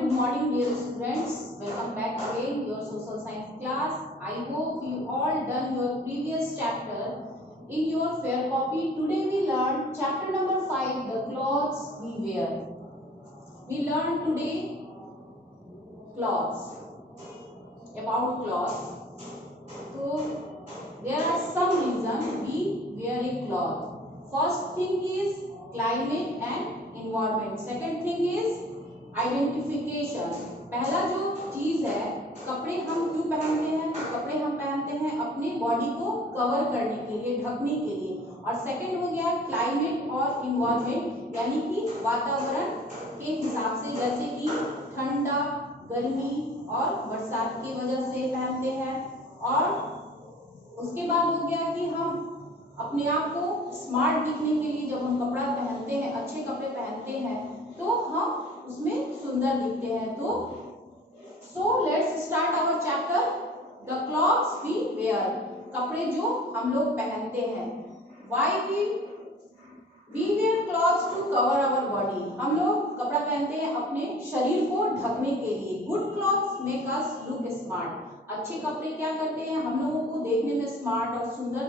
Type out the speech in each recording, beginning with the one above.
good morning dear students. Welcome back again your social science class. I hope you all done your previous chapter in your fair copy. Today we learn chapter number 5, the clothes we wear. We learn today clothes, about clothes. So there are some reasons we wear a cloth. First thing is climate and environment. Second thing is identification. पहला जो चीज है, कपड़े हम क्यों पहनते हैं? कपड़े हम पहनते हैं अपने बॉडी को कवर करने के लिए, ढकने के लिए। और सेकंड हो गया क्लाइमेट और इन्वायरमेंट, यानी कि वातावरण के हिसाब से, जैसे कि ठंडा, गर्मी और बरसात की वजह से पहनते हैं। और उसके बाद हो गया कि हम अपने आप को स्मार्ट दिखने के लिए जब हम कपड़ा पहनते हैं, अच्छे कपड़े पहनते हैं, तो हम उसमें सुंदर दिखते हैं। तो so let's start our chapter, the clothes we wear. कपड़े जो हम लोग पहनते हैं। Why we wear clothes to cover our body. हम लोग कपड़ा पहनते हैं अपने शरीर को ढकने के लिए। Good clothes make us look smart. अच्छे कपड़े क्या करते हैं? हम लोगों को देखने में स्मार्ट और सुंदर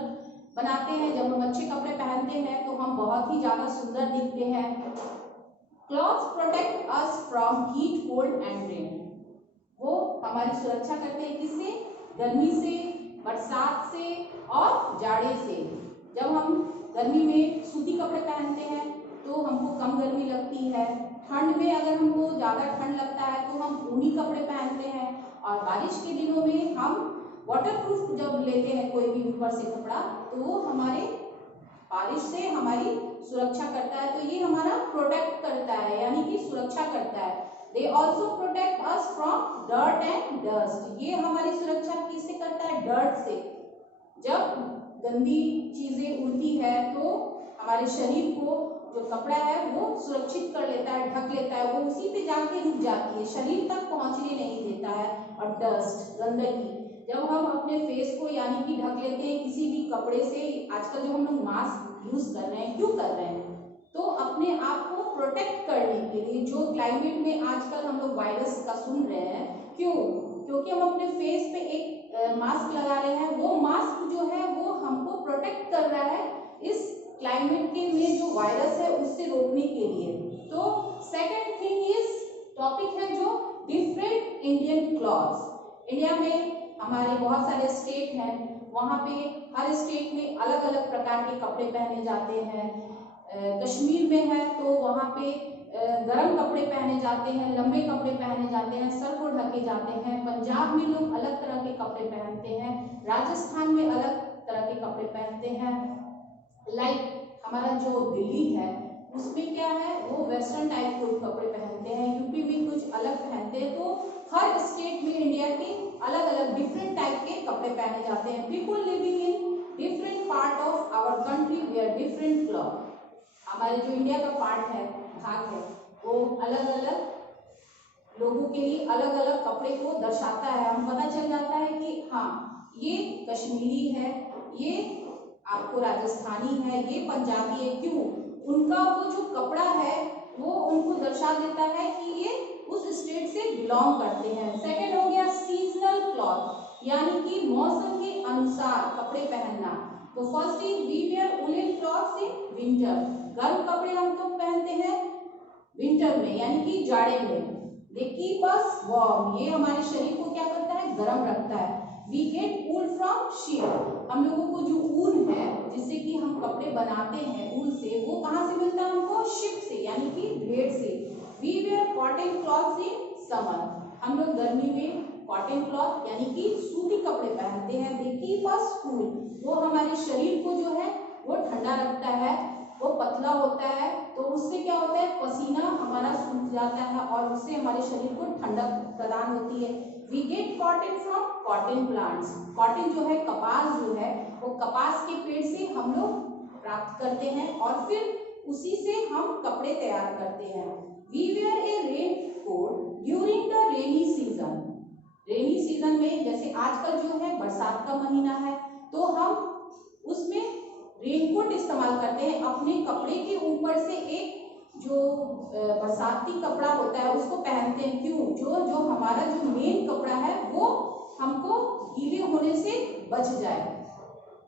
बनाते हैं। जब हम अच्छे कपड़े पहनते हैं तो हम बहुत ही ज्यादा सुंदर दिखते हैं। Clothes protect us from heat, cold and rain. वो हमारी सुरक्षा करते हैं किससे? गर्मी से, बरसात से और जाड़े से। जब हम गर्मी में सूती कपड़े पहनते हैं तो हमको कम गर्मी लगती है। ठंड में अगर हमको ज़्यादा ठंड लगता है तो हम ऊनी कपड़े पहनते हैं। और बारिश के दिनों में हम वाटरप्रूफ जब लेते हैं कोई भी ऊपर से कपड़ा, तो वो हमारे बारिश से हमारी सुरक्षा करता है। तो ये हमारा प्रोटेक्ट करता है, यानी कि सुरक्षा करता है। They also protect us from dirt and dust. ये हमारी सुरक्षा किससे करता है? डर्ट से। जब गंदी चीजें उड़ती है तो हमारे शरीर को जो कपड़ा है वो सुरक्षित कर लेता है, ढक लेता है। वो उसी पे जाके रुक जाती है, शरीर तक पहुंचने नहीं देता है। और डस्ट, गंदगी, जब हम अपने फेस को यानी कि ढक लेते हैं किसी भी कपड़े से, आजकल जो हम लोग मास्क यूज कर रहे हैं, क्यों कर रहे हैं? तो अपने आप को प्रोटेक्ट करने के लिए। जो क्लाइमेट में आजकल हम लोग वायरस का सुन रहे हैं, क्यों? क्योंकि हम अपने फेस पे एक मास्क लगा रहे हैं। वो मास्क जो है वो हमको प्रोटेक्ट कर रहा है इस क्लाइमेट के में जो वायरस है उससे रोकने के लिए। तो सेकंड थिंग इज टॉपिक है जो डिफरेंट इंडियन क्लॉथ्स। इंडिया में हमारे बहुत सारे स्टेट हैं, वहाँ पे हर स्टेट में अलग अलग प्रकार के कपड़े पहने जाते हैं। कश्मीर में है तो वहाँ पे गर्म कपड़े पहने जाते हैं, लंबे कपड़े पहने जाते हैं, सर को ढके जाते हैं। पंजाब में लोग अलग तरह के कपड़े पहनते हैं, राजस्थान में अलग तरह के कपड़े पहनते हैं। लाइक हमारा जो दिल्ली है उसमें क्या है, वो वेस्टर्न टाइप के कपड़े पहनते हैं। यूपी में कुछ अलग पहनते हैं। तो हर स्टेट में इंडिया के अलग अलग डिफरेंट टाइप के कपड़े पहने जाते हैं। People living in different part of our country wear different cloth. हमारे जो इंडिया का पार्ट है, भाग है, वो अलग अलग लोगों के लिए अलग अलग कपड़े को दर्शाता है। हम पता चल जाता है कि हाँ ये कश्मीरी है, ये आपको राजस्थानी है, ये पंजाबी है। क्यों? उनका वो जो कपड़ा है वो उनको दर्शा देता है कि ये उस स्टेट से बिलोंग करते हैं। सेकंड हो गया सीजनल क्लॉथ, यानी कि मौसम के अनुसार कपड़े पहनना। तो first is we wear woollen clothes in winter. गर्म कपड़े हम लोग पहनते हैं विंटर में, यानी कि जाड़े में। दे कीप अस वार्म, ये हमारे शरीर को क्या करता है? गर्म रखता है। We get wool from sheep. हम लोगों को जो ऊन है जिससे कि हम कपड़े बनाते हैं ऊन से, वो कहाँ से मिलता है हमको? शिप से, यानी कि भेड़ से। We wear cotton clothes in summer. हम लोग गर्मी में कॉटन क्लॉथ यानी कि सूती कपड़े पहनते हैं। दे कीप अस कूल, वो हमारे शरीर को जो है वो ठंडा रखता है, वो पतला होता है। तो उससे क्या होता है? पसीना हमारा सूख जाता है और उससे हमारे शरीर को ठंडक प्रदान होती है। We get cotton from cotton plants. Cotton जो है, कपास जो है, वो कपास के पेड़ से हम लोग प्राप्त करते हैं और फिर उसी से हम कपड़े तैयार करते हैं। We wear a raincoat during the rainy season. Rainy season में, जैसे आजकल जो है बरसात का महीना है, तो हम उसमें रेनकोट इस्तेमाल करते हैं। अपने कपड़े के ऊपर से एक जो बरसाती कपड़ा होता है उसको पहनते पहनते हैं। क्यों? जो जो हमारा जो मेन कपड़ा है वो हमको गीले होने से बच जाए।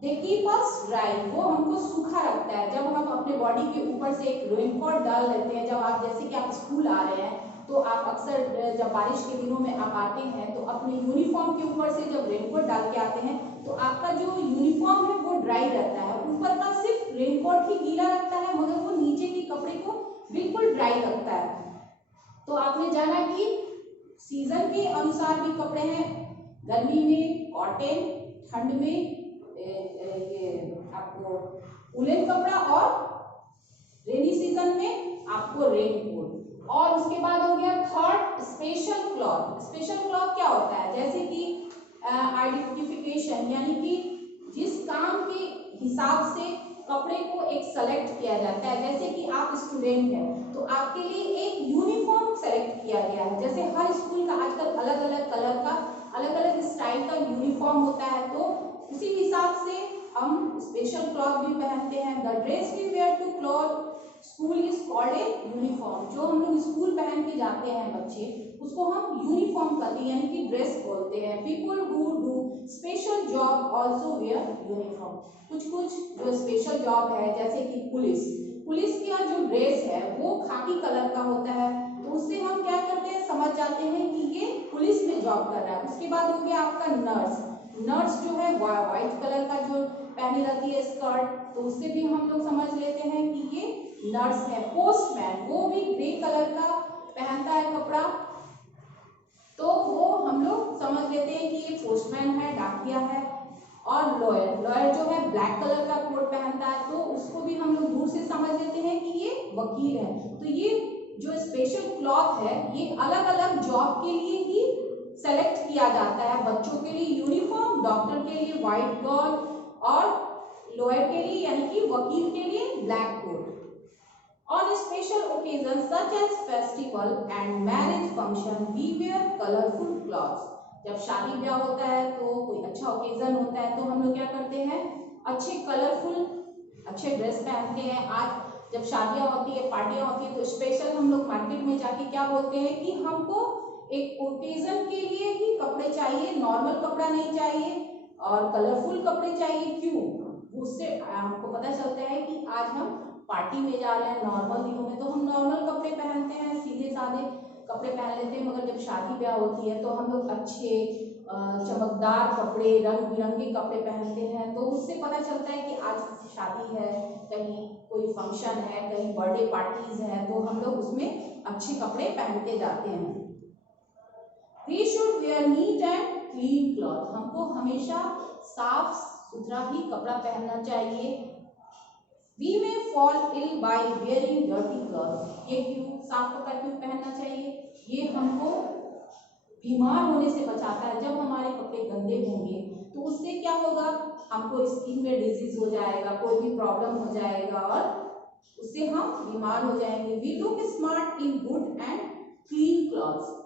दे कीप अस ड्राई, वो हमको सूखा रखता है। जब हम अपने बॉडी के ऊपर से एक रेनकोट डाल लेते हैं, जब आप जैसे कि आप स्कूल आ रहे हैं तो आप अक्सर जब बारिश के दिनों में आप आते हैं तो अपने यूनिफॉर्म के ऊपर से जब रेनकोट डाल के आते हैं तो आपका जो यूनिफॉर्म है वो ड्राई रहता है। ऊपर का सिर्फ रेनकोट ही गीला रखता है मगर वो नीचे के कपड़े को बिल्कुल ड्राई रखता है। तो आपने जाना कि सीजन के अनुसार भी कपड़े हैं। गर्मी में कॉटन, ठंड में ये आपको वुलन कपड़ा और रेनी सीजन में आपको रेनकोट। और उसके बाद हो गया third special cloth. Special cloth क्या होता है? जैसे कि आइडेंटिफिकेशन, यानी कि जिस काम के हिसाब से कपड़े को एक सेलेक्ट किया जाता है। जैसे कि आप स्टूडेंट हैं तो आपके लिए एक यूनिफॉर्म सेलेक्ट किया गया है। जैसे हर स्कूल का आजकल अलग अलग कलर का, अलग अलग स्टाइल का यूनिफॉर्म होता है, तो उसी हिसाब से हम स्पेशल क्लॉथ भी पहनते हैं। The dress we wear to cloth school is called a uniform. जो हम लोग स्कूल पहन के जाते हैं बच्चे, उसको हम यूनिफॉर्म कहते हैं, यानी कि ड्रेस बोलते हैं। People who do special job also where uniform. कुछ कुछ जो स्पेशल जॉब है, जैसे कि पुलिस का जो ड्रेस है वो खाकी कलर का होता है, तो उससे हम क्या करते हैं, समझ जाते हैं कि ये पुलिस में जॉब कर रहा है। उसके बाद हो गया आपका नर्स जो है व्हाइट कलर का जो पहनी रहती है स्कर्ट, तो उससे भी हम लोग समझ लेते हैं कि ये नर्स है। पोस्टमैन वो भी ग्रे कलर का पहनता है कपड़ा, तो वो हम लोग समझ लेते हैं कि ये पोस्टमैन है, डाकिया है। और लॉयर जो है ब्लैक कलर का कोट पहनता है, तो उसको भी हम लोग दूर से समझ लेते हैं कि ये वकील है। तो ये जो स्पेशल क्लॉथ है ये अलग अलग जॉब के लिए ही सेलेक्ट किया जाता है। बच्चों के लिए यूनिफॉर्म, डॉक्टर के लिए व्हाइट गाउन और लॉयर के लिए यानी कि वकील के लिए black coat. On special occasions such as festival and marriage function, we wear colorful clothes. जब शादी ब्याह होता है तो कोई अच्छा ओकेजन होता है तो हम लोग क्या करते हैं, अच्छे कलरफुल अच्छे ड्रेस पहनते हैं। आज जब शादियां होती है, पार्टियां होती है, तो स्पेशल हम लोग मार्केट में जाके क्या बोलते हैं कि हमको एक ओकेजन के लिए ही कपड़े चाहिए, नॉर्मल कपड़ा नहीं चाहिए और कलरफुल कपड़े चाहिए। क्यों? उससे हमको पता चलता है कि आज हम पार्टी में जा रहे हैं। नॉर्मल दिनों में तो हम नॉर्मल कपड़े पहनते हैं, सीधे साधे कपड़े पहन लेते हैं, मगर जब शादी ब्याह होती है तो हम लोग अच्छे चमकदार कपड़े, रंग बिरंगे कपड़े पहनते हैं। तो उससे पता चलता है कि आज शादी है, कहीं कोई फंक्शन है, कहीं बर्थडे पार्टीज है, तो हम लोग उसमें अच्छे कपड़े पहन के जाते हैं। We should wear neat and clean cloth. हमको हमेशा साफ सुथरा ही कपड़ा पहनना चाहिए। We may fall ill by wearing dirty clothes. ये क्यों? साफ कपड़ा क्यों पहनना चाहिए? ये हमको बीमार होने से बचाता है। जब हमारे कपड़े गंदे होंगे तो उससे क्या होगा, हमको स्किन में डिजीज हो जाएगा, कोई भी प्रॉब्लम हो जाएगा और उससे हम बीमार हो जाएंगे। We look smart in good and clean clothes.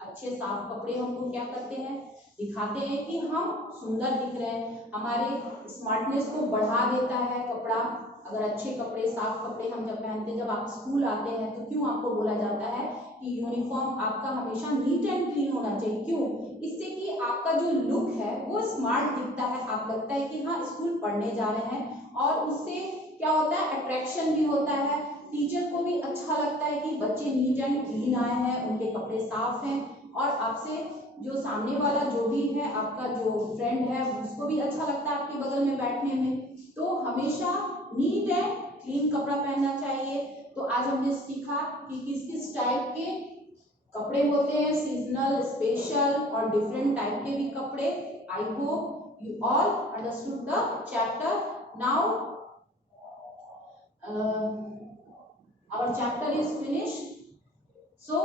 अच्छे साफ कपड़े हमको क्या करते हैं, दिखाते हैं कि हम सुंदर दिख रहे हैं, हमारे स्मार्टनेस को बढ़ा देता है कपड़ा। अगर अच्छे कपड़े, साफ कपड़े हम जब पहनते हैं, जब आप स्कूल आते हैं तो क्यों आपको बोला जाता है कि यूनिफॉर्म आपका हमेशा नीट एंड क्लीन होना चाहिए? क्यों? इससे कि आपका जो लुक है वो स्मार्ट दिखता है, आप लगता है कि हाँ स्कूल पढ़ने जा रहे हैं। और उससे क्या होता है, अट्रैक्शन भी होता है, टीचर को भी अच्छा लगता है कि बच्चे नीट एंड क्लीन आए हैं, उनके कपड़े साफ हैं। और आपसे जो सामने वाला जो भी है, आपका जो फ्रेंड है, उसको भी अच्छा लगता है आपके बगल में बैठने में। तो हमेशा नीट एंड क्लीन कपड़ा पहनना चाहिए। तो आज हमने सीखा कि किस किस टाइप के कपड़े होते हैं, सीजनल, स्पेशल और डिफरेंट टाइप के भी कपड़े। I hope you all understood the chapter. Now our chapter is finished. So